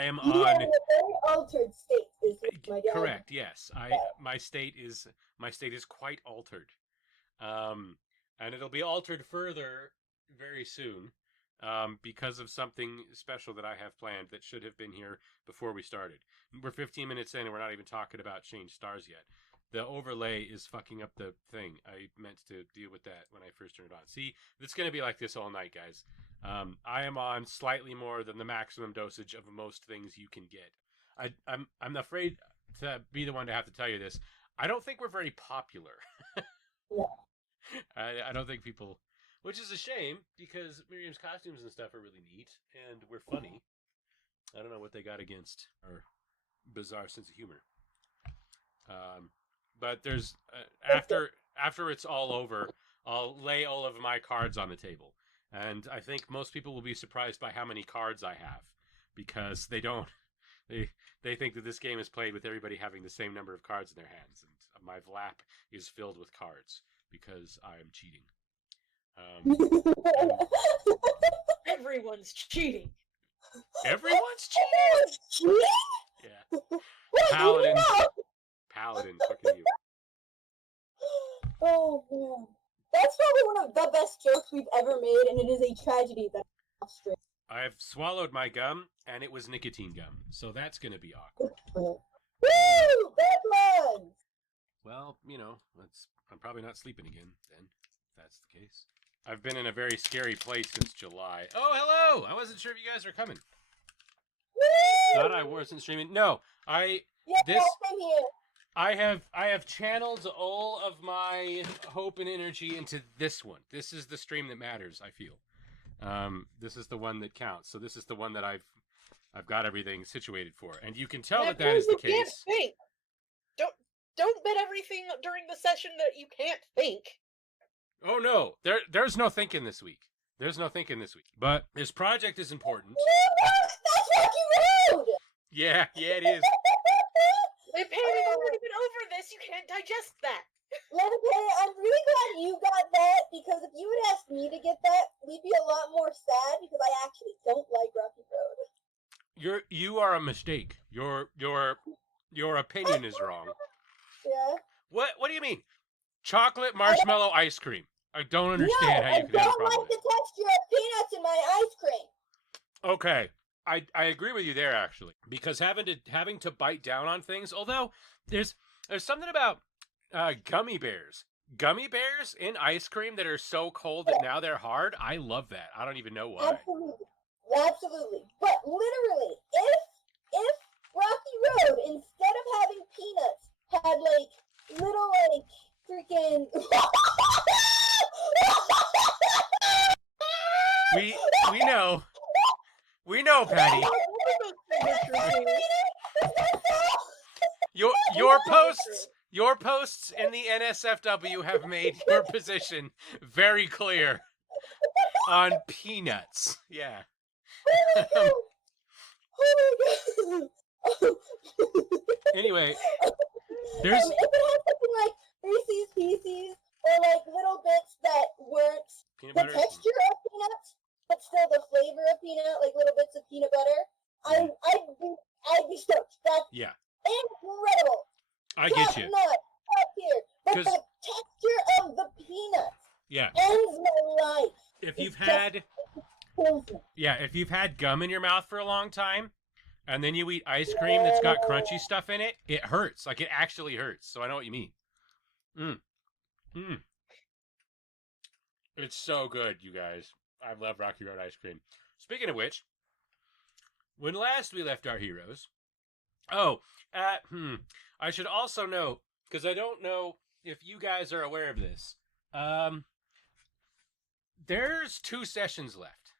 I am You are on in a very altered state. Is my dad. correct. Yes, my state is quite altered, and it'll be altered further very soon, because of something special that I have planned that should have been here before we started. We're 15 minutes in, and we're not even talking about change stars yet. The overlay is fucking up the thing. I meant to deal with that when I first turned it on. See, it's going to be like this all night, guys. I am on slightly more than the maximum dosage of most things you can get. I'm afraid to be the one to have to tell you this. I don't think we're very popular. Yeah. I don't think people, which is a shame because Miriam's costumes and stuff are really neat and we're funny. I don't know what they got against our bizarre sense of humor. But there's after it's all over, I'll lay all of my cards on the table, and I think most people will be surprised by how many cards I have because they don't. They think that this game is played with everybody having the same number of cards in their hands, and my lap is filled with cards because I am cheating. Everyone's cheating. Everyone's cheating. Yeah. Paladin, fucking you. Oh man, that's probably one of the best jokes we've ever made, and it is a tragedy that I'm off straight. I've swallowed my gum, and it was nicotine gum, so that's going to be awkward. Woo! Bad ones! Well, I'm probably not sleeping again, then, if that's the case. I've been in a very scary place since July. Oh, hello! I wasn't sure if you guys were coming. Woo! Thought I wasn't streaming. No, I'm here. I have channeled all of my hope and energy into this one. This is the stream that matters, I feel. This is the one that counts. So this is the one that I've got everything situated for. And you can tell that is the case. Can't think. Don't bet everything during the session that you can't think. Oh no. There's no thinking this week. There's no thinking this week. But this project is important. That's Rocky Road! Yeah, it is. If having already been over this, you can't digest that. I'm really glad you got that, because if you had asked me to get that, we'd be a lot more sad, because I actually don't like Rocky Road. You are a mistake. Your opinion is wrong. Yeah. What do you mean? Chocolate marshmallow ice cream. I don't understand how you could have a problem I don't like the texture of peanuts in my ice cream. Okay. I agree with you there, actually, because having to bite down on things. Although there's something about gummy bears in ice cream that are so cold that now they're hard. I love that. I don't even know why. Absolutely. But literally, if Rocky Road, instead of having peanuts, had little freaking we know, Patty. Your posts in the NSFW have made your position very clear on peanuts. Yeah. Anyway, there's if it had something like Reese's Pieces or little bits that weren't the texture of peanuts, but still the flavor of peanut, little bits of peanut butter, I'd be stoked. That's incredible. I get you. Up here, but the texture of the peanuts ends my life. If you've had gum in your mouth for a long time, and then you eat ice cream that's got crunchy stuff in it, it hurts. It actually hurts. So I know what you mean. It's so good, you guys. I love Rocky Road ice cream. Speaking of which, when last we left our heroes, I should also note, because I don't know if you guys are aware of this, there's 2 sessions left.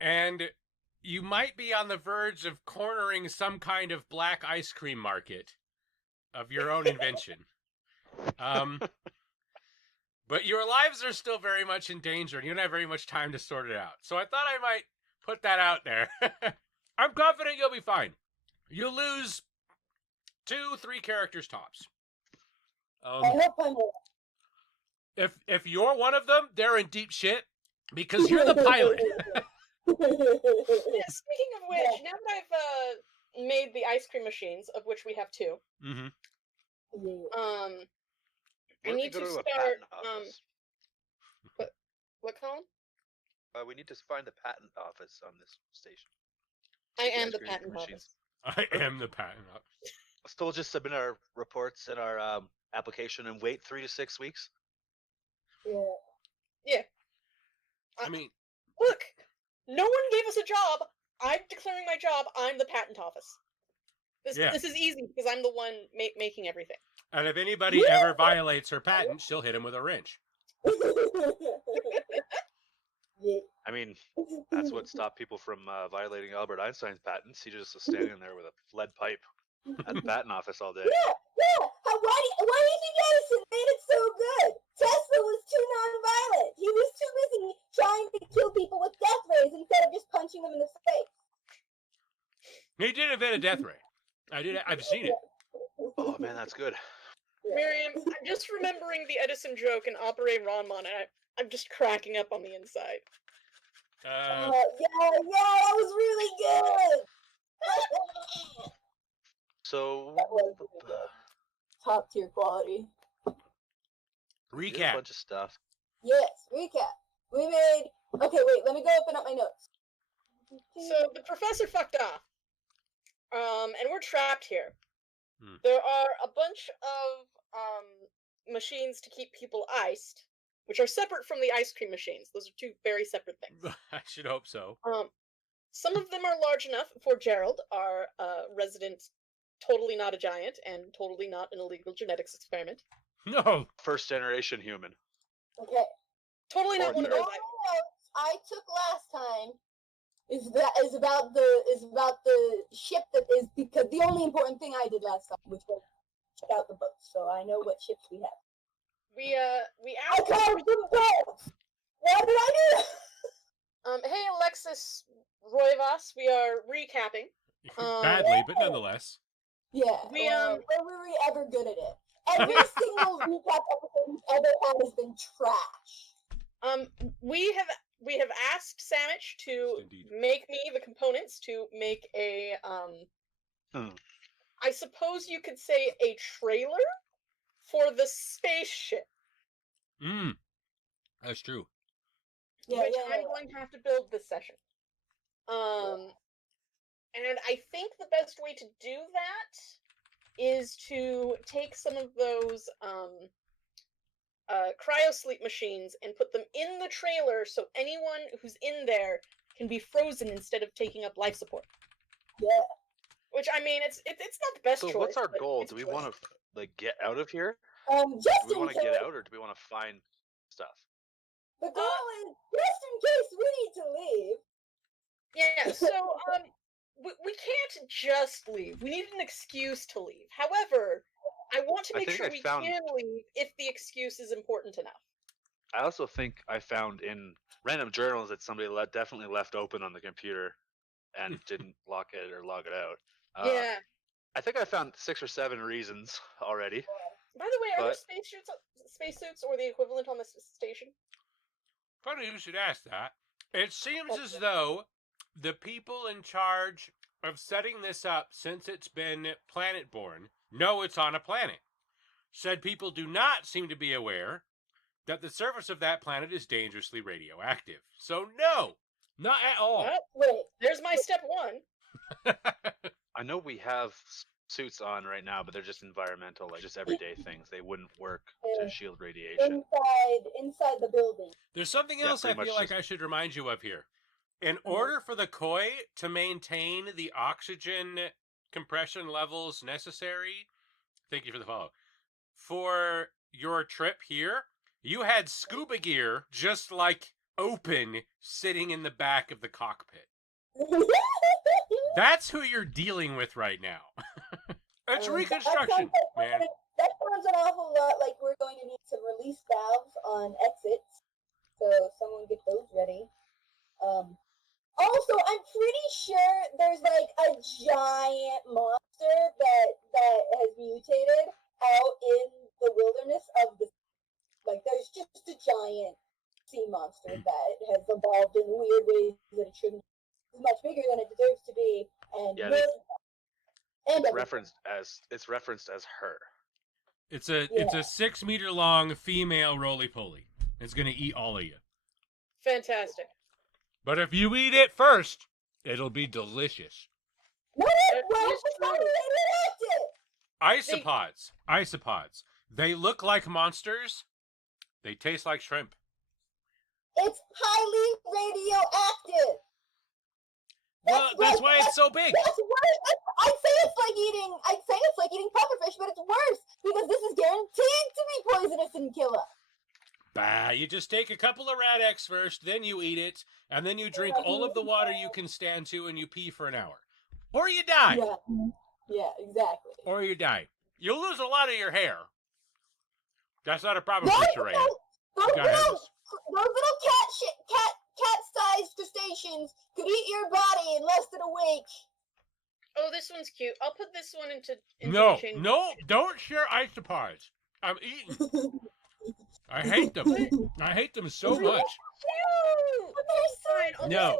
And you might be on the verge of cornering some kind of black ice cream market of your own invention. But your lives are still very much in danger, and you don't have very much time to sort it out. So I thought I might put that out there. I'm confident you'll be fine. You'll lose 2-3 characters tops. I hope I'm If you're one of them, they're in deep shit because you're the pilot. Yeah, speaking of which, now that I've made the ice cream machines, of which we have 2, Mm-hmm. I need to start. What, Colin? We need to find the patent office on this station. I Get am ice the cream patent machines. office. I am the patent office. Still just submit our reports and our application and wait 3 to 6 weeks. Yeah. I mean, Look, no one gave us a job. I'm declaring my job. I'm the patent office. This is easy because I'm the one making everything. and if anybody ever violates her patent, she'll hit him with a wrench. I mean, that's what stopped people from violating Albert Einstein's patents. He just was standing there with a lead pipe at the patent office all day. Yeah. Why do you think Edison made it so good? Tesla was too non-violent. He was too busy trying to kill people with death rays instead of just punching them in the face. He did invent a death ray. I've seen it. Oh man, that's good. Miriam, I'm just remembering the Edison joke in Opere Ranman, and I'm just cracking up on the inside. Yeah, that was really good. So That was really good. Top tier quality. Recap. A bunch of stuff. Yes, recap. We made. Okay, wait. Let me go open up my notes. So the professor fucked off, and we're trapped here. There are a bunch of machines to keep people iced, which are separate from the ice cream machines. Those are 2 very separate things. I should hope so. Some of them are large enough for Gerald, our resident, totally not a giant and totally not an illegal genetics experiment. No. First generation human. Okay. Totally not one of those. I took last time is about the ship that is, because the only important thing I did last time, which was check out the boats, so I know what ships we have. We I called them boats. Why did I do that? Hey Alexis Roivas, we are recapping. Badly, but nonetheless. Yeah. Were we ever good at it? Every single recap episode we've ever had has been trash. We have asked Samich to make me the components to make a I suppose you could say a trailer for the spaceship. That's true. Which I'm going to have to build this session. And I think the best way to do that is to take some of those cryosleep machines and put them in the trailer so anyone who's in there can be frozen instead of taking up life support. Yeah. Which, I mean, it's not the best choice. So what's our goal? Do we want to get out of here? Just do we want to get out, or do we want to find stuff? The goal is just in case we need to leave. Yeah. So we can't just leave. We need an excuse to leave. However, I want to make sure we can leave if the excuse is important enough. I also think I found in random journals that somebody definitely left open on the computer and didn't lock it or log it out. Yeah. I think I found 6 or 7 reasons already. By the way, are there spacesuits or the equivalent on this station? Funny you should ask that. It seems as though the people in charge of setting this up since it's been planet-borne know it's on a planet. Said people do not seem to be aware that the surface of that planet is dangerously radioactive. So no, not at all. Wait, there's my step 1. I know we have suits on right now, but they're just environmental, like just everyday things. They wouldn't work to shield radiation. Inside the building. There's something else I feel like I should remind you of here. In order for the koi to maintain the oxygen compression levels necessary, thank you for the follow, for your trip here, you had scuba gear just like open sitting in the back of the cockpit. That's who you're dealing with right now. It's reconstruction, man. That sounds an awful lot like we're going to need some release valves on exits, so someone get those ready. Also, I'm pretty sure there's like a giant monster that has mutated out in the wilderness of the, like, there's just a giant sea monster that has evolved in weird ways that it shouldn't. is much bigger than it deserves to be, and Yeah, and it's referenced as her. It's a 6 meter long female roly poly. It's gonna eat all of you. Fantastic. But if you eat it first, it'll be delicious. No, it's not radioactive. Isopods. They look like monsters. They taste like shrimp. It's highly radioactive. Well, that's why it's so big. That's worse. I'd say it's like eating pufferfish, but it's worse because this is guaranteed to be poisonous and kill us. Bah, you just take a couple of rat eggs first, then you eat it, and then you drink all of the water you can stand to, and you pee for an hour. Or you die. Yeah, exactly. Or you die. You'll lose a lot of your hair. That's not a problem for Sharan. Those little cat-sized crustaceans could eat your body in less than a week. Oh, this one's cute. I'll put this one into No, the chain. no, don't share isopods. I'm eating. I hate them. I hate them so much. No.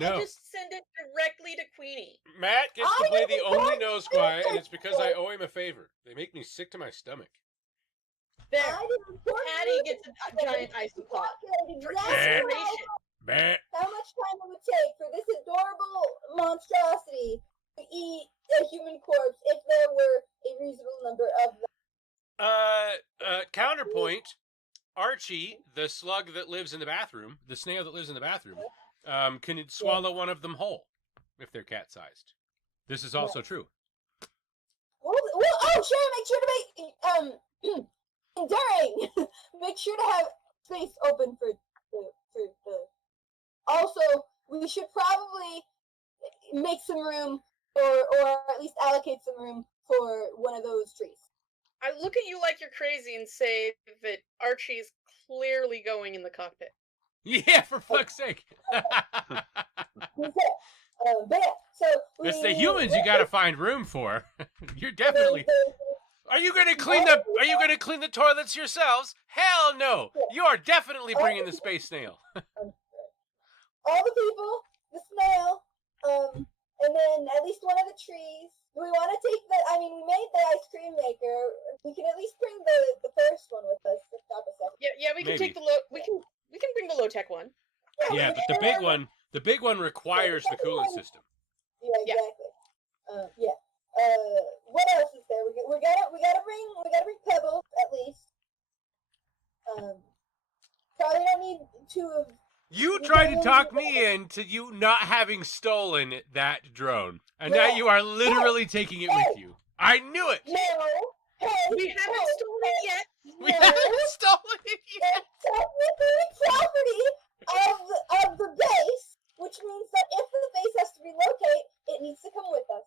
I'll just send it directly to Queenie. Matt gets to play the only nose quiet, and it's because I owe him a favor. They make me sick to my stomach. There. Patty gets a giant isopod. How much time it would take for this adorable monstrosity to eat a human corpse if there were a reasonable number of them? Counterpoint, Archie, the slug that lives in the bathroom, the snail that lives in the bathroom, can swallow one of them whole if they're cat-sized. This is also true. Well, sure, make sure to make enduring. Make sure to have space open for the. Also, we should probably make some room, or at least allocate some room for one of those trees. I look at you like you're crazy and say that Archie's clearly going in the cockpit. Yeah, for fuck's sake. It's the humans you gotta find room for. You're definitely. Are you gonna clean the toilets yourselves? Hell no! You are definitely bringing the space snail. All the people, the snail, and then at least one of the trees. Do we want to take we made the ice cream maker. We can at least bring the first one with us. Yeah, we can take the we can bring the low tech one. Yeah, but the big one requires the cooling system. Yeah, exactly. What else is there? We gotta bring pebbles at least. Probably don't need two of. You tried to talk me into you not having stolen that drone, and now you are literally taking it with you. I knew it. No. Hey, we haven't stolen it yet. We haven't stolen it yet. It's technically property of the base, which means that if the base has to relocate, it needs to come with us.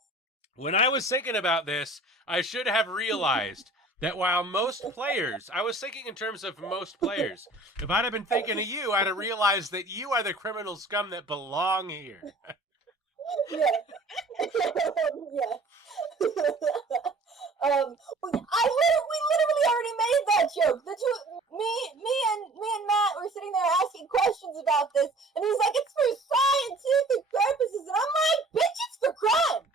When I was thinking about this, I should have realized that while most players, I was thinking in terms of most players. If I'd have been thinking of you, I'd have realized that you are the criminal scum that belong here. Yeah. We literally already made that joke. The two, me and Matt were sitting there asking questions about this, and he's like, "It's for scientific purposes," and I'm like, "Bitch, it's for crime."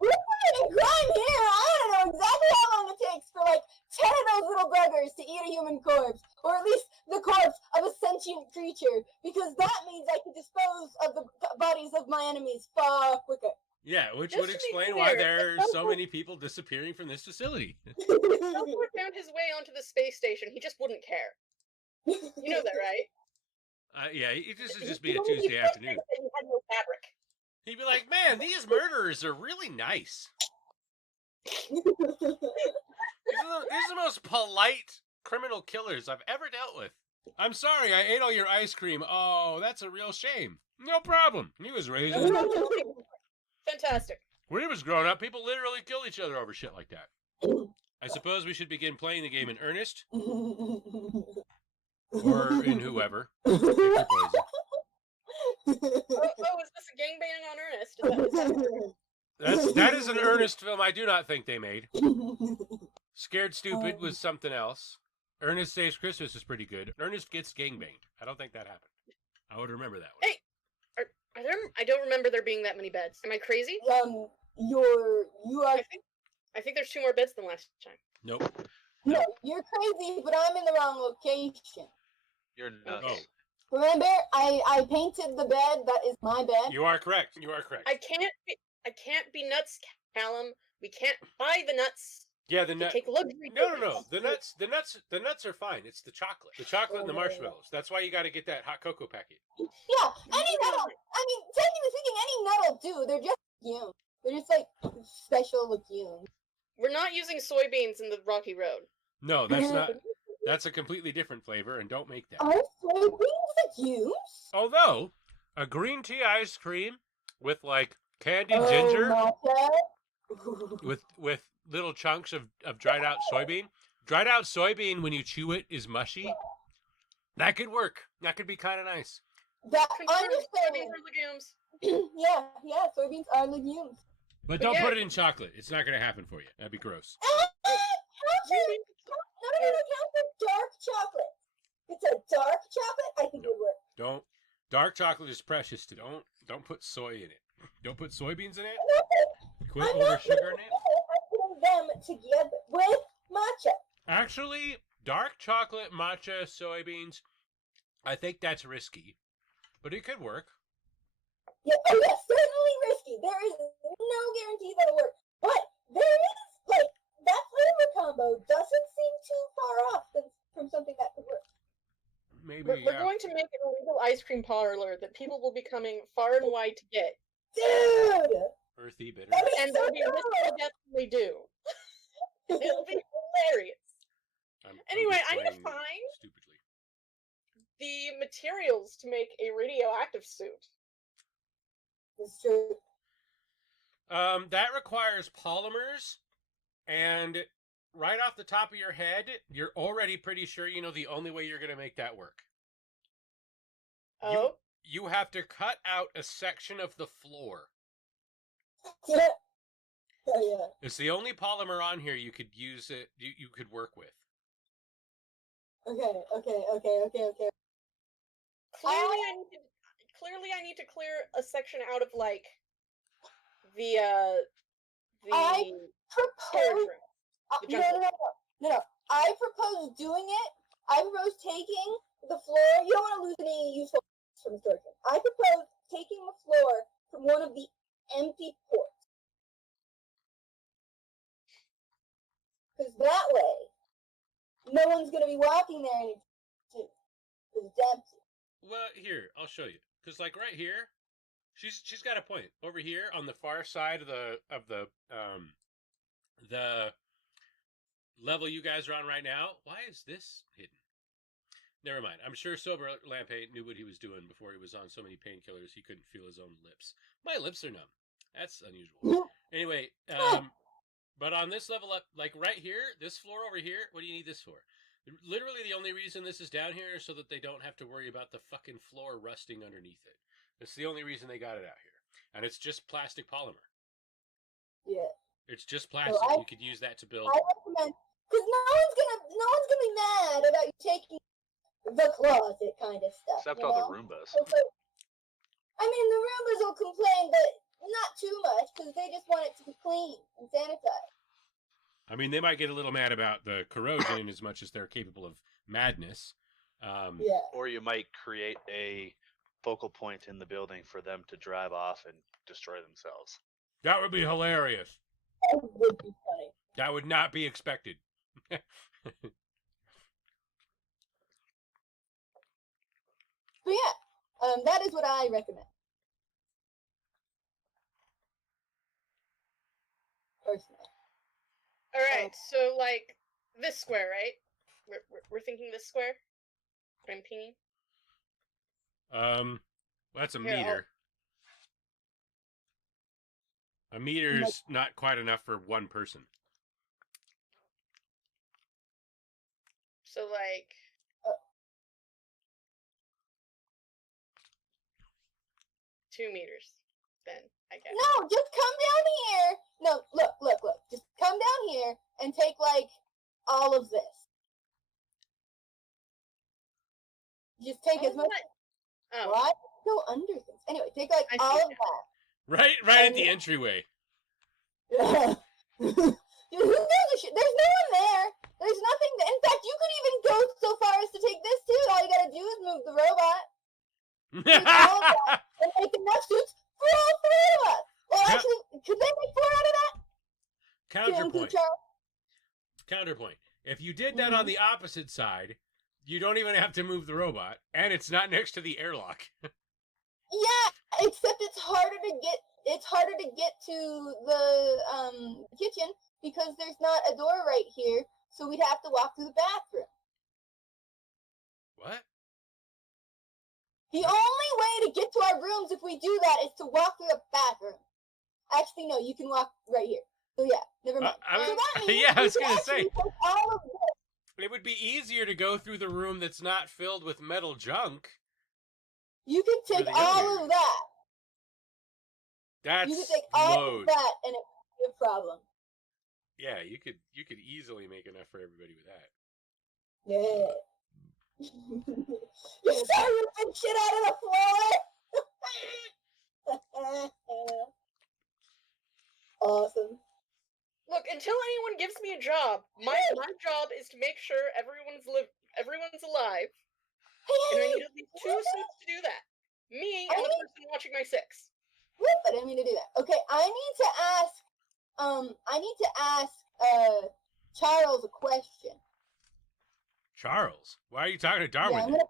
We're committing crime here. I don't know exactly how long it takes for 10 of those little buggers to eat a human corpse, or at least the corpse of a sentient creature, because that means I can dispose of the bodies of my enemies far quicker. Yeah, which would explain why there are so many people disappearing from this facility. Dumbledore found his way onto the space station. He just wouldn't care. You know that, right? Yeah, it would just be a Tuesday afternoon. He had no fabric. He'd be like, "Man, these murderers are really nice. These are the most polite criminal killers I've ever dealt with. I'm sorry, I ate all your ice cream. Oh, that's a real shame. No problem. He was raised Fantastic. When he was growing up, people literally kill each other over shit like that. I suppose we should begin playing the game in earnest. Or in whoever. Is this a gangbang on Ernest? That is an Ernest film I do not think they made. Scared Stupid was something else. Ernest Saves Christmas is pretty good. Ernest Gets Gangbanged. I don't think that happened. I would remember that one. Hey, don't remember there being that many beds. Am I crazy? You are. I think there's 2 more beds than last time. Nope. No, you're crazy, but I'm in the wrong location. You're nuts. Oh. Remember, I painted the bed. That is my bed. You are correct. I can't be nuts, Callum. We can't buy the nuts. Yeah, the nuts. Take luxury. No. The nuts are fine. It's the chocolate and the marshmallows. That's why you got to get that hot cocoa packet. Yeah, any nut. I mean, technically speaking, any nut will do. They're just legumes. They're just like special legumes. We're not using soybeans in the Rocky Road. No, that's not. That's a completely different flavor, and don't make that. Are soybeans legumes? Although, a green tea ice cream with like candied ginger, with little chunks of dried out soybean. Dried out soybean, when you chew it, is mushy. That could work. That could be kind of nice. Soybeans are legumes. yeah, soybeans are legumes. But don't put it in chocolate. It's not going to happen for you. That'd be gross. No, dark chocolate. It's a dark chocolate. I think it would work. Don't. Dark chocolate is precious. Don't put soy in it. Don't put soybeans in it. Quit over sugar in it. I'm putting them together with matcha. Actually, dark chocolate, matcha, soybeans. I think that's risky, but it could work. Yeah, certainly risky. There is no guarantee that'll work. But there is, like, that flavor combo doesn't seem too far off from something that could work. Maybe, We're going to make an illegal ice cream parlor that people will be coming far and wide to get. Dude! Earthy, bitter. And they'll be listening to they do. It'll be hilarious. Anyway, I need to find stupidly the materials to make a radioactive suit. It's true. That requires polymers, and right off the top of your head, you're already pretty sure you know the only way you're going to make that work. Oh? You have to cut out a section of the floor. Yeah. Oh, yeah. It's the only polymer on here you could use it. You could work with. Okay. Clearly, I need to clear a section out of like the I propose. room. No. I propose doing it. I propose taking the floor. You don't want to lose any useful from the storage room. I propose taking the floor from one of the empty ports. Because that way, no one's going to be walking there and it's empty. Well, here, I'll show you. Because like right here, she's got a point. Over here on the far side of the level you guys are on right now, why is this hidden? Never mind. I'm sure sober Lampe knew what he was doing before he was on so many painkillers he couldn't feel his own lips. My lips are numb. That's unusual. Anyway, but on this level up, like right here, this floor over here, what do you need this for? Literally the only reason this is down here is so that they don't have to worry about the fucking floor rusting underneath it. That's the only reason they got it out here. And it's just plastic polymer. Yeah. It's just plastic. So you could use that to build. I recommend, because no one's gonna be mad about you taking the closet kind of stuff. Except all the Roombas. I mean, the Roombas will complain, but not too much, because they just want it to be clean and sanitized. I mean, they might get a little mad about the corrosion as much as they're capable of madness. Yeah. Or you might create a focal point in the building for them to drive off and destroy themselves. That would be hilarious. That would be funny. That would not be expected. But yeah, that is what I recommend. Personally. All right, so like this square, right? We're thinking this square. I'm pinging. That's a meter. A meter's not quite enough for one person. So like 2 meters, then I guess. No, just come down here. No, look. Just come down here and take like all of this. Just take as much. Oh. What? go under things. Anyway, take like all of that. Right at the entryway. Yeah. Dude, who gives a shit? There's no one there. There's nothing. In fact, you could even go so far as to take this too. All you gotta do is move the robot. Take all of that and make enough suits for all three of us. Well, actually, could they make 4 out of that? Counterpoint. If you did that on the opposite side, you don't even have to move the robot, and it's not next to the airlock. Yeah, except it's harder to get. It's harder to get to the kitchen because there's not a door right here, so we'd have to walk through the bathroom. What? The only way to get to our rooms if we do that is to walk through the bathroom. Actually, no, you can walk right here. So yeah, never mind. I was gonna say all of this. It would be easier to go through the room that's not filled with metal junk. You can take all of that. That's you can take all of that, and it would be a problem. Yeah, you could easily make enough for everybody with that. Yeah. You start ripping shit out of the floor. Awesome. Look, until anyone gives me a job, my job is to make sure everyone's alive. And I need at least 2 suits to do that. Me and the person watching my 6. Whoop, I didn't mean to do that. Okay, I need to ask Charles a question. Charles? Why are you talking to Darwin? Yeah,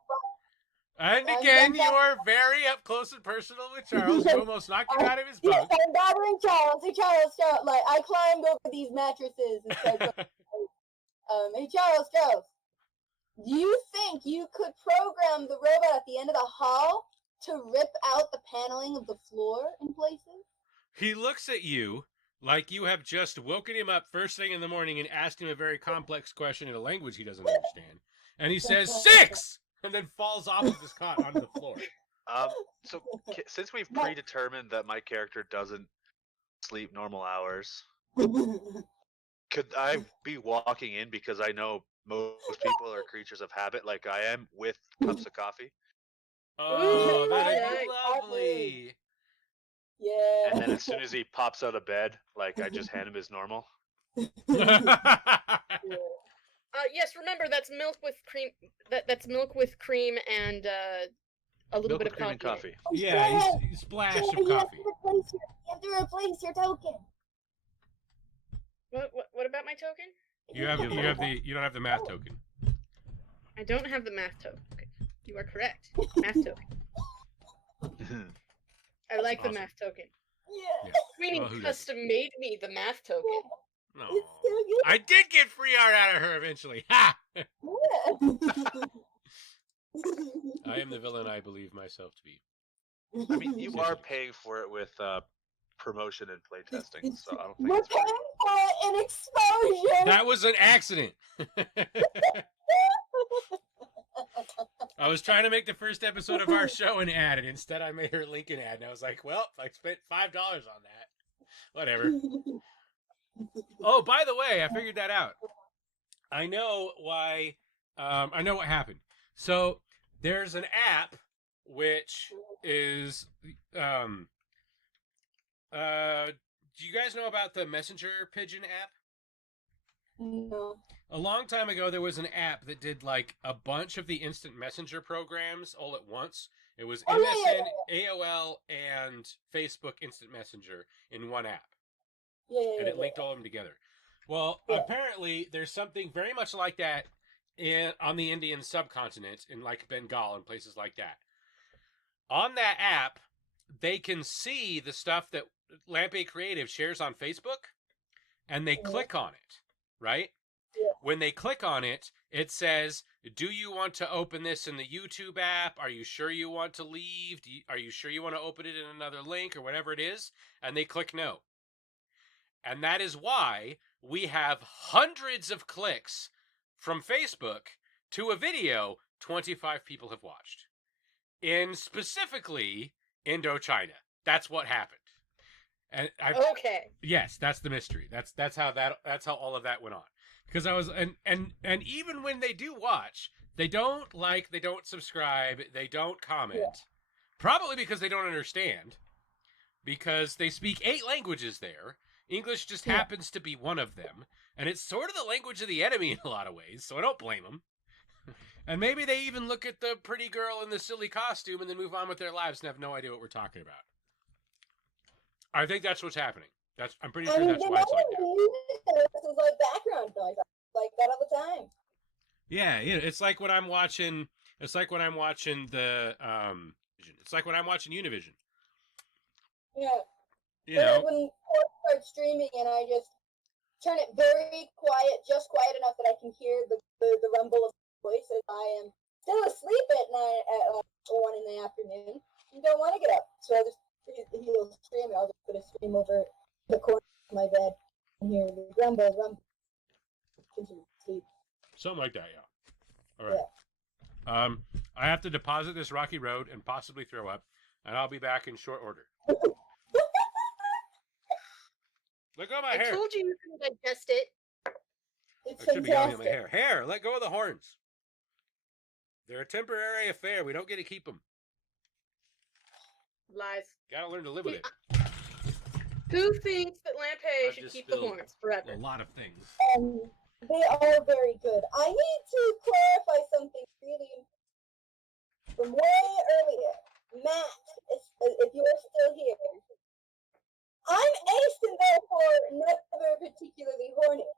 and again, you are very up close and personal with Charles. You almost knocked him out of his bunk. Yes, I'm bothering Charles. Hey, Charles, like, I climbed over these mattresses and said, hey, Charles, do you think you could program the robot at the end of the hall to rip out the paneling of the floor in places? He looks at you like you have just woken him up first thing in the morning and asked him a very complex question in a language he doesn't understand. And he says, 6! And then falls off of his cot onto the floor. So since we've predetermined that my character doesn't sleep normal hours, could I be walking in because I know most people are creatures of habit like I am with cups of coffee? Oh, that'd be lovely. Yeah. And then as soon as he pops out of bed, like I just hand him his normal. Yes, remember that's milk with cream. That's milk with cream and a little bit of coffee. Yeah, splash of coffee. You have to replace your token. What about my token? You don't have the math token. I don't have the math token. You are correct. Math token. I like the math token. Yeah. Queenie custom made me the math token. No. I did get free art out of her eventually. Ha! Yeah. I am the villain I believe myself to be. I mean, you are paying for it with promotion and playtesting, so I don't think We're it's paying for it in exposure. That was an accident. I was trying to make the first episode of our show an ad, and instead I made her link an ad, and I was like, well, I spent $5 on that. Whatever. Oh, by the way, I figured that out. I know why. I know what happened. So there's an app which is. Do you guys know about the Messenger Pigeon app? No. A long time ago, there was an app that did like a bunch of the instant messenger programs all at once. It was MSN, AOL, and Facebook Instant Messenger in one app. And it linked all of them together. Well, apparently there's something very much like that on the Indian subcontinent in like Bengal and places like that. On that app, they can see the stuff that LampeCreative shares on Facebook, and they click on it, right? Yeah. When they click on it, it says, do you want to open this in the YouTube app? Are you sure you want to leave? Are you sure you want to open it in another link or whatever it is? And they click no. And that is why we have hundreds of clicks from Facebook to a video 25 people have watched. In specifically Indochina. That's what happened. And okay. Yes, that's the mystery. That's how all of that went on. Because I was and even when they do watch, they don't like, they don't subscribe, they don't comment. Probably because they don't understand. Because they speak 8 languages there. English just happens to be one of them. And it's sort of the language of the enemy in a lot of ways, so I don't blame them. And maybe they even look at the pretty girl in the silly costume and then move on with their lives and have no idea what we're talking about. I think that's what's happening. I'm pretty sure that's why it's like that. This is like background noise. Like that all the time. Yeah, it's like when I'm watching. It's like when I'm watching the. It's like when I'm watching Univision. Yeah. You know. When I start streaming and I just turn it very quiet, just quiet enough that I can hear the rumble of voice as I am still asleep at night at 1 in the afternoon. You don't want to get up, so I'll just he'll stream it. I'll just put a stream over the corner of my bed and hear the rumble. Sleep. Something like that, yeah. All right. Yeah. I have to deposit this rocky road and possibly throw up, and I'll be back in short order. Look at my hair. I told you you couldn't digest it. It's I should be yelling at my hair. Hair, let go of the horns. They're a temporary affair. We don't get to keep them. Lies. Gotta learn to live with it. Who thinks that Lampe should keep the horns forever? A lot of things. They are very good. I need to clarify something really from way earlier. Matt, if you are still here, I'm ace and therefore never particularly horny.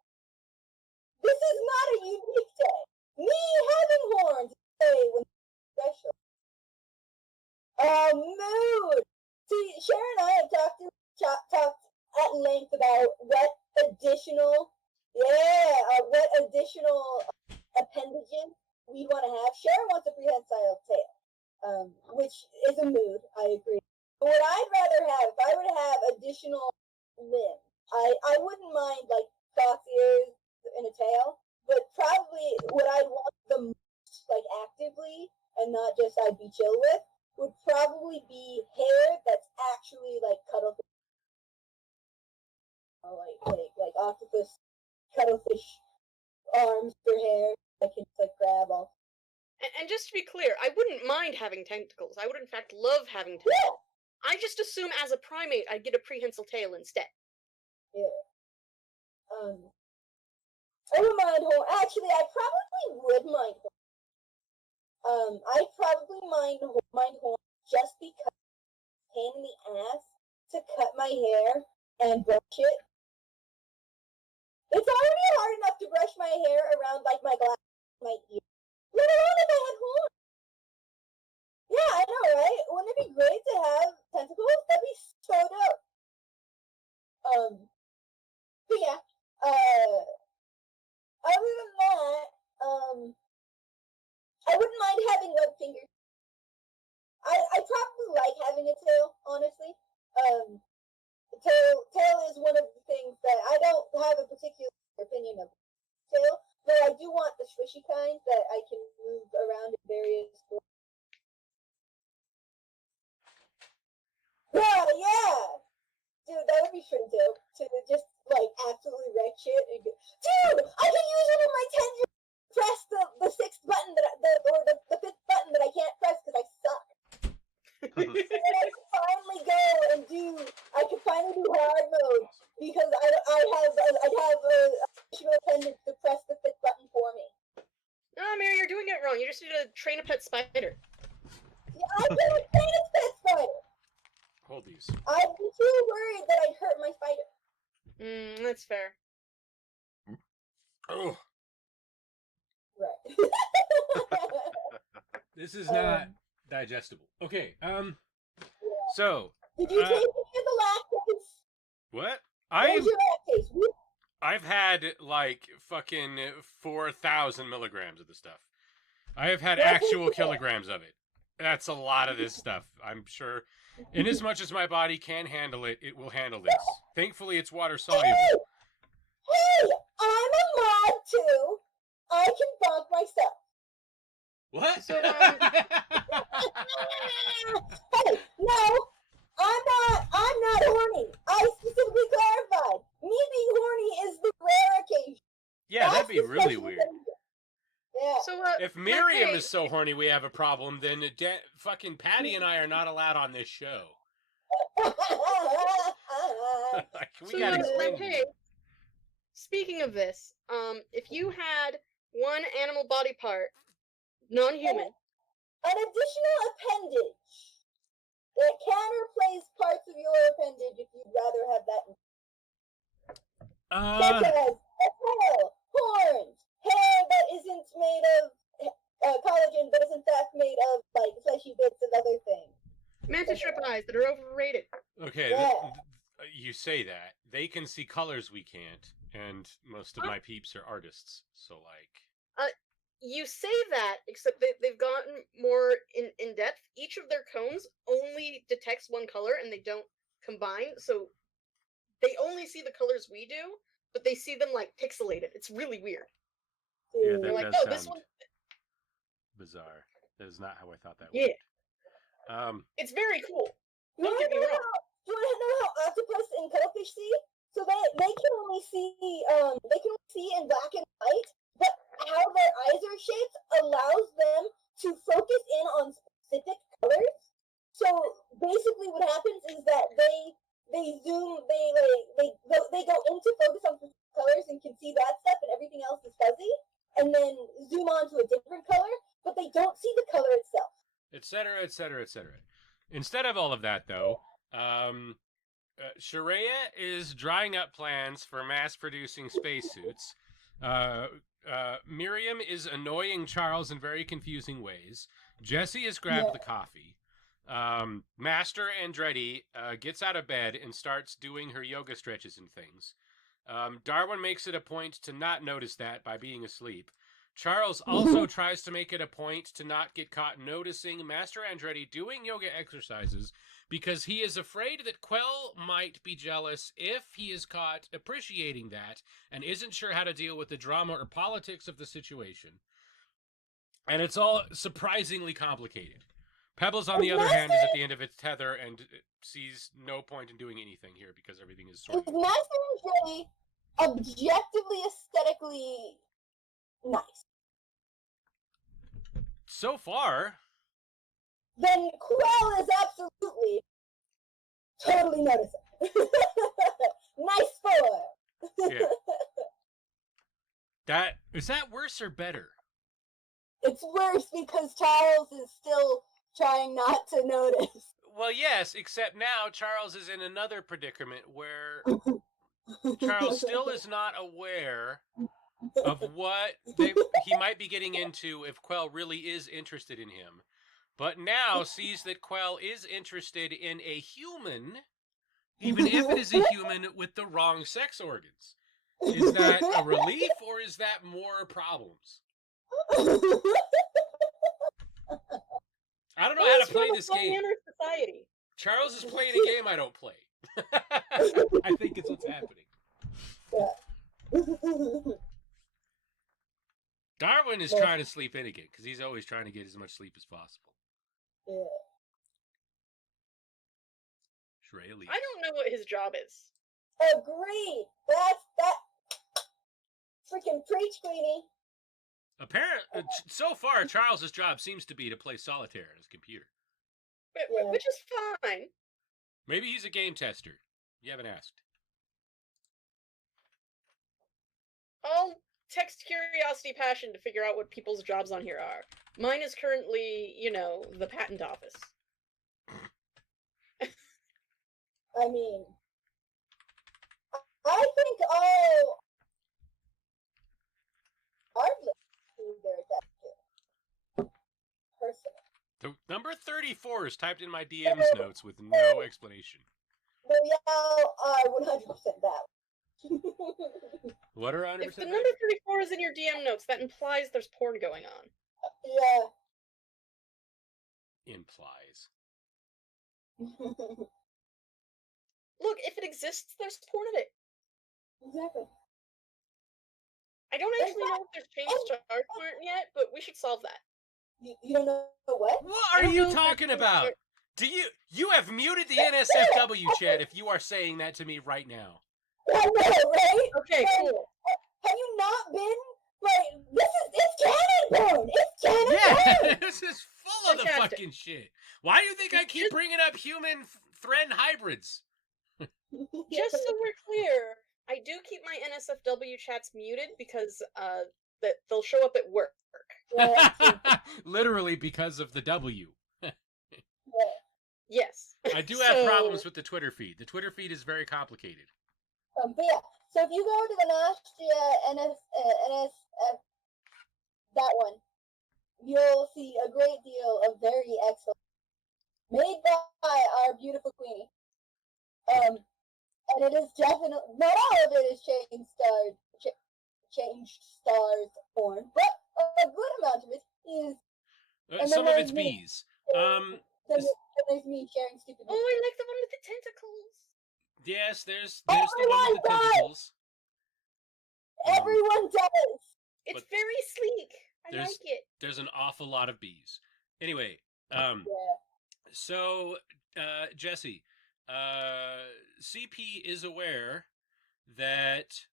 This is not a unique day. Me having horns is a day when it's special. Mood. See, Sharon and I have talked at length about what additional appendages we want to have. Sharon wants a prehensile tail, which is a mood, I agree. But what I'd rather have, if I were to have additional limbs, I wouldn't mind like fox ears and a tail, but probably what I'd want the most, like actively, and not just I'd be chill with, would probably be hair that's actually like cuttlefish, like octopus cuttlefish arms for hair. I can like grab off. And just to be clear, I wouldn't mind having tentacles. I would in fact love having tentacles. Yeah. I just assume as a primate I'd get a prehensile tail instead. Yeah. I wouldn't mind horn. Actually, I probably would mind horn. I'd probably mind horn just because it's a pain in the ass to cut my hair and brush it. It's already hard enough to brush my hair around like my glasses, my ears. Let alone if I had horn. Yeah, I know, right? Wouldn't it be great to have tentacles? That'd be so dope. But yeah, other than that, I wouldn't mind having web fingers. I probably like having a tail, honestly. Tail is one of the things that I don't have a particular opinion of tail, but I do want the swishy kind that I can move around in various forms. Yeah! Dude, that would be pretty dope. To just, like, absolutely wreck shit. And go, dude! I can use one of my tendrils to press the 6th button, or the 5th button that I can't press because I suck. And then I can finally go and I can finally do hard mode because I'd have a additional appendage to press the 5th button for me. No, Mary, you're doing it wrong. You just need to train a pet spider. Yeah, I can train a pet spider. Hold these. I'd be too worried that I'd hurt my spider. That's fair. Oh. Right. This is not digestible. Okay. Yeah. So. Did you take any of the lactase? What? Where's your lactase? I've had like fucking 4,000 milligrams of the stuff. I have had actual kilograms of it. That's a lot of this stuff. I'm sure. In as much as my body can handle it, it will handle this. Thankfully, it's water soluble. Hey, I'm a mod too. I can bonk myself. What? So, Hey, no, I'm not horny. I specifically clarified. Me being horny is the rare occasion. Yeah, that'd be really weird. Yeah. So, if Miriam is so horny we have a problem, then fucking Patty and I are not allowed on this show. We gotta explain. Okay. Speaking of this, if you had one animal body part, non-human, an additional appendage that can replace parts of your appendage if you'd rather have that. Such as a tail, horns, hair that isn't made of collagen, but is in fact made of like fleshy bits of other things. mantis shrimp eyes that are overrated. Okay, Yeah. You say that. They can see colors we can't, and most of my peeps are artists, so like... You say that, except they've gotten more in depth. Each of their cones only detects one color, and they don't combine, so they only see the colors we do, but they see them, like, pixelated. It's really weird. Yeah, They're that like, does oh, this sound one... bizarre. That is not how I thought that Yeah. worked. It's very cool. Do you Don't get me wrong. want to know how octopus and cuttlefish see? So they can only see in black and white, but how their eyes are shaped allows them to focus in on specific colors. So basically, what happens is that they zoom, they go into focus on specific colors and can see that stuff, and everything else is fuzzy, and then zoom on to a different color, but they don't see the color itself. Etc., etc., etc. Instead of all of that, though, Sharia is drying up plans for mass-producing spacesuits. Miriam is annoying Charles in very confusing ways. Jesse has grabbed the coffee. Master Andretti gets out of bed and starts doing her yoga stretches and things. Darwin makes it a point to not notice that by being asleep. Charles also tries to make it a point to not get caught noticing Master Andretti doing yoga exercises because he is afraid that Quell might be jealous if he is caught appreciating that and isn't sure how to deal with the drama or politics of the situation. And it's all surprisingly complicated. Pebbles, on the other hand, is at the end of its tether and sees no point in doing anything here because everything is sorted. Is Master Andretti objectively aesthetically nice? So far, then Quell is absolutely totally noticeable. Nice for. Yeah. Is that worse or better? It's worse because Charles is still trying not to notice. Well, yes, except now Charles is in another predicament where Charles still is not aware of what he might be getting into if Quell really is interested in him, but now sees that Quell is interested in a human, even if it is a human with the wrong sex organs. Is that a relief or is that more problems? I don't know how to play this game. Society. Charles is playing a game I don't play. I think it's what's happening. Darwin is trying to sleep in again because he's always trying to get as much sleep as possible. Yeah. Shreya leaves. I don't know what his job is. Agreed. That. Freaking preach, Queenie. Apparently, so far, Charles's job seems to be to play solitaire on his computer. Which is fine. Maybe he's a game tester. You haven't asked. I'll text Curiosity Passion to figure out what people's jobs on here are. Mine is currently, the patent office. I mean, I think all artists who they're attached to. Personally. The number 34 is typed in my DM's notes with no explanation. But y'all are 100% that. What are 100%? If the number 34 is in your DM notes, that implies there's porn going on. Yeah. Implies. Look, if it exists, there's porn in it. Exactly. I don't actually know if there's change to our porn yet, but we should solve that. You don't know what? What are you talking about? You have muted the NSFW chat if you are saying that to me right now. I know, right? Okay, cool. Have you not been Like, it's canon born! It's canon born! This is full of the fucking shit. Why do you think I keep bringing up human Thren hybrids? Just so we're clear, I do keep my NSFW chats muted because that they'll show up at work. Literally because of the W. Yes. I do have problems with the Twitter feed. The Twitter feed is very complicated. But yeah, so if you go to the Nostria NSF, that one, you'll see a great deal of very excellent, made by our beautiful queenie. And it is definitely, not all of it is changed stars form, but a good amount of it is. Some of it's bees. There's me sharing stupid. Oh, I like the one with the tentacles. Yes, there's the one with the tentacles. Everyone does. It's very sleek. I like it. There's an awful lot of bees. Anyway, so Jesse, CP is aware that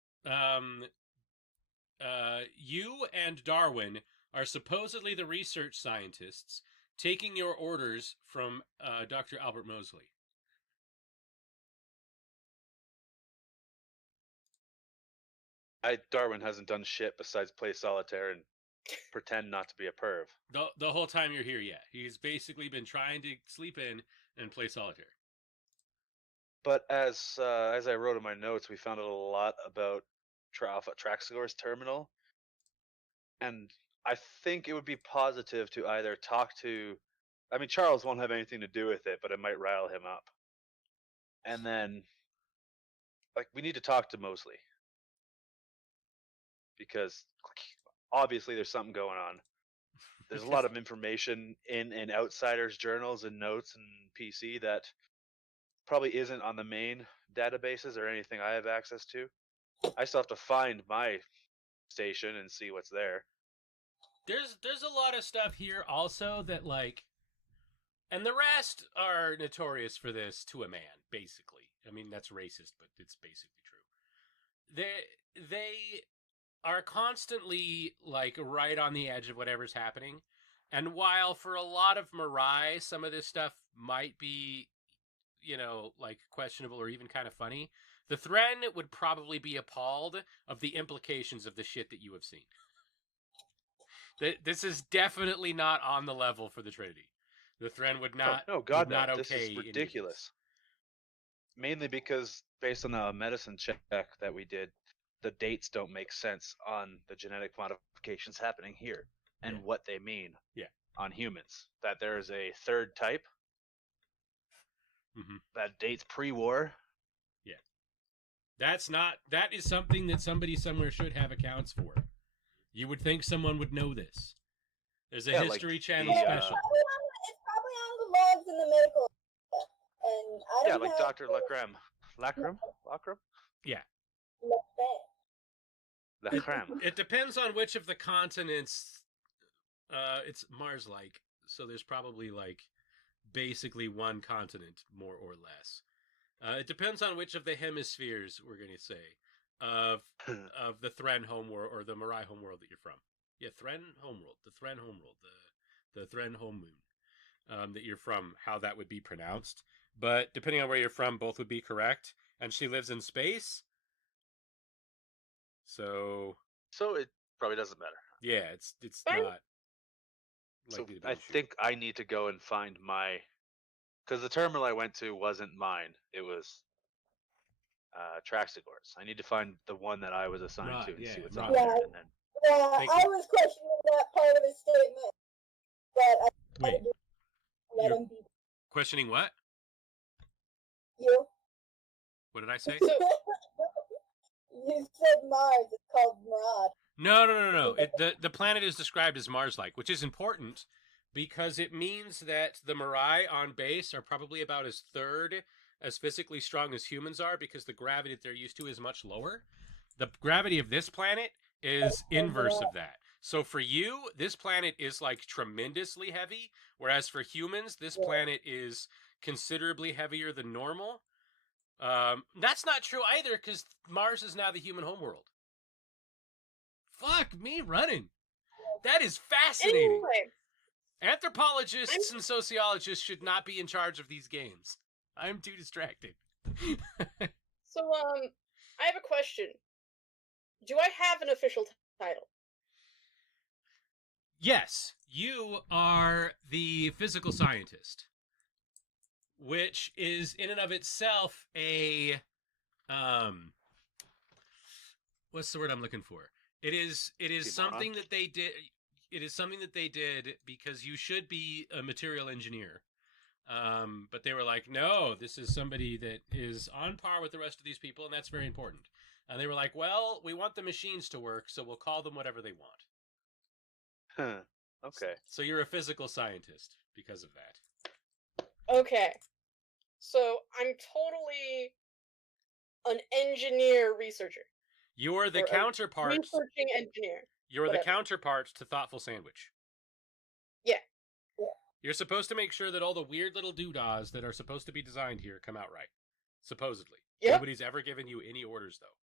you and Darwin are supposedly the research scientists taking your orders from Dr. Albert Mosley. Darwin hasn't done shit besides play solitaire and pretend not to be a perv. The whole time you're here, yeah. He's basically been trying to sleep in and play solitaire. But as I wrote in my notes, we found out a lot about Traxigor's terminal, and I think it would be positive to either talk to... I mean, Charles won't have anything to do with it, but it might rile him up. And then, we need to talk to Mosley. Because obviously there's something going on. There's a lot of information in outsiders' journals and notes and PC that probably isn't on the main databases or anything I have access to. I still have to find my station and see what's there. There's a lot of stuff here also that and the rest are notorious for this to a man, basically. I mean, that's racist, but it's basically true. They are constantly right on the edge of whatever's happening. And while for a lot of Mirai, some of this stuff might be, questionable or even kind of funny, the Thren would probably be appalled of the implications of the shit that you have seen. This is definitely not on the level for the Trinity. The Thren would not. Oh, God, would not no. okay. This is ridiculous. Mainly because, based on a medicine check that we did, the dates don't make sense on the genetic modifications happening here and what they mean on humans. That there is a third type that dates pre-war. Yeah. That is something that somebody somewhere should have accounts for. You would think someone would know this. There's a History Channel special. It's probably on the logs in the medical. And I don't know. Dr. Lacreme. Lacreme? Yeah. It depends on which of the continents it's Mars-like. So there's probably basically one continent, more or less. It depends on which of the hemispheres, we're going to say, of the Thren homeworld or the Mirai homeworld that you're from. Yeah, Thren homeworld, the Thren homeworld, the Thren home moon that you're from, how that would be pronounced. But depending on where you're from, both would be correct. And she lives in space. So it probably doesn't matter. Yeah, it's Fine. not. So I think I need to go and find my... Because the terminal I went to wasn't mine. It was Traxigor's. I need to find the one that I was assigned to and see what's on there. And then... I was questioning that part of his statement, but I Wait. let him be. Questioning what? You. What did I say? You said Mars. It's called Murad. No. The planet is described as Mars-like, which is important because it means that the Mirai on base are probably about as physically strong as humans are, because the gravity that they're used to is much lower. The gravity of this planet is inverse of that. So for you, this planet is tremendously heavy, whereas for humans, this planet is considerably heavier than normal. That's not true either, because Mars is now the human homeworld. fuck me running. That is fascinating. Anyway, Anthropologists and sociologists should not be in charge of these games. I'm too distracted. So, I have a question. Do I have an official title? Yes, you are the physical scientist, which is in and of itself a what's the word I'm looking for? It is something that they did. It is something that they did because you should be a material engineer. But they were like, no, this is somebody that is on par with the rest of these people, and that's very important. And they were like, well, we want the machines to work, so we'll call them whatever they want. Huh. Okay. So you're a physical scientist because of that. Okay. So I'm totally an engineer researcher. You're the Or a counterpart. researching engineer. You're Whatever. the counterpart to Thoughtful Sandwich. Yeah. You're supposed to make sure that all the weird little doodahs that are supposed to be designed here come out right. Supposedly. Yep. Nobody's ever given you any orders, though.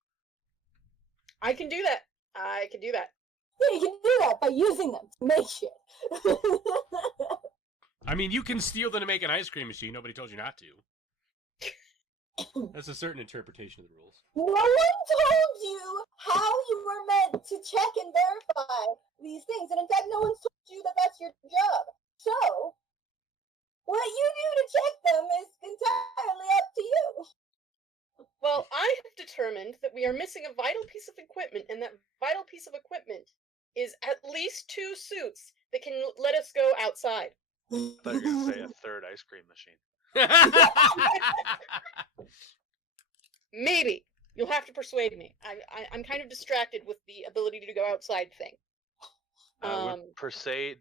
I can do that. I can do that. Yeah, you can do that by using them to make shit. I mean, you can steal them to make an ice cream machine. Nobody told you not to. That's a certain interpretation of the rules. No one told you how you were meant to check and verify these things. And in fact, no one's told you that that's your job. So, what you do to check them is entirely up to you. Well, I have determined that we are missing a vital piece of equipment, and that vital piece of equipment is at least 2 suits that can let us go outside. I thought you were going to say a third ice cream machine. Maybe. You'll have to persuade me. I'm kind of distracted with the ability to go outside thing. Would persuade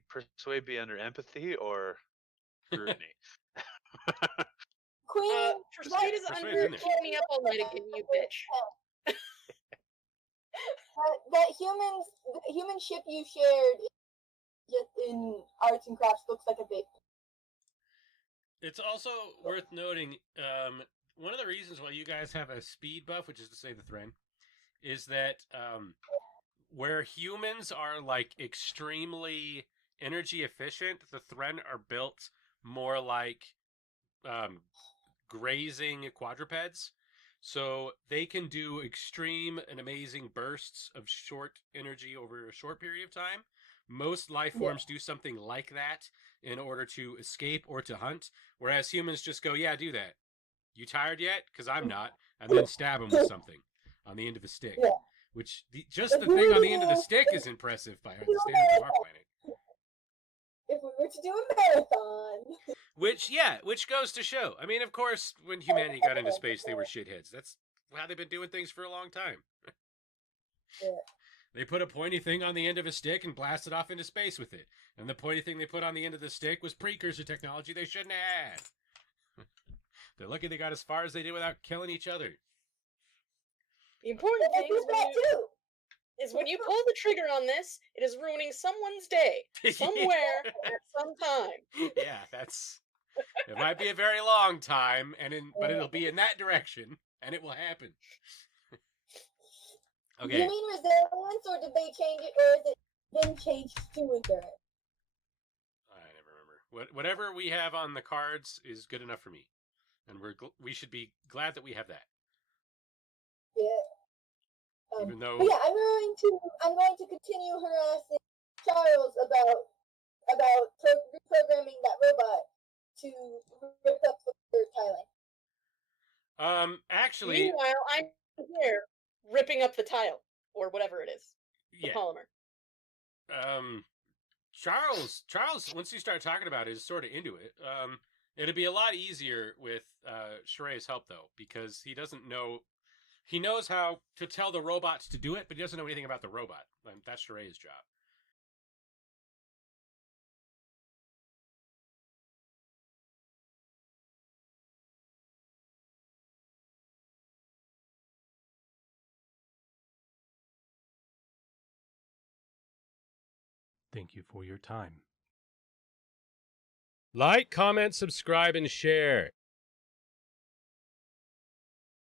be under empathy or scrutiny? Queen, Persuade is Persuade's under in there. keep me up all night again, you bitch. that human ship you shared just in arts and crafts looks like a big. It's also worth noting, one of the reasons why you guys have a speed buff, which is to say the Thren, is that where humans are like extremely energy efficient, the Thren are built more like grazing quadrupeds. So they can do extreme and amazing bursts of short energy over a short period of time. Most life forms do something like that in order to escape or to hunt, whereas humans just go, yeah, do that. You tired yet? Because I'm not. And then stab them with something on the end of a stick. Yeah. Which, just the thing on the end of the stick is impressive by the standards of our planet. If we were to do a marathon. Which goes to show. I mean, of course, when humanity got into space, they were shitheads. That's how they've been doing things for a long time. Yeah. They put a pointy thing on the end of a stick and blasted off into space with it. And the pointy thing they put on the end of the stick was precursor technology they shouldn't have had. They're lucky they got as far as they did without killing each other. The important thing is when you pull the trigger on this, it is ruining someone's day. Somewhere at some time. Yeah, it might be a very long time, but it'll be in that direction, and it will happen. Okay. Do you mean resilience, or did they change it, or is it then changed to endurance? I never remember. Whatever we have on the cards is good enough for me, and we should be glad that we have that. Yeah. Even though, yeah, I'm going to continue harassing Charles about reprogramming that robot to rip up the tiling. Actually, meanwhile, I'm here ripping up the tile or whatever it is, the polymer. Charles, once you start talking about it, is sort of into it. It'd be a lot easier with Sherea's help, though, because he doesn't know. He knows how to tell the robots to do it, but he doesn't know anything about the robot. And that's Sherea's job. Thank you for your time. Like, comment, subscribe, and share.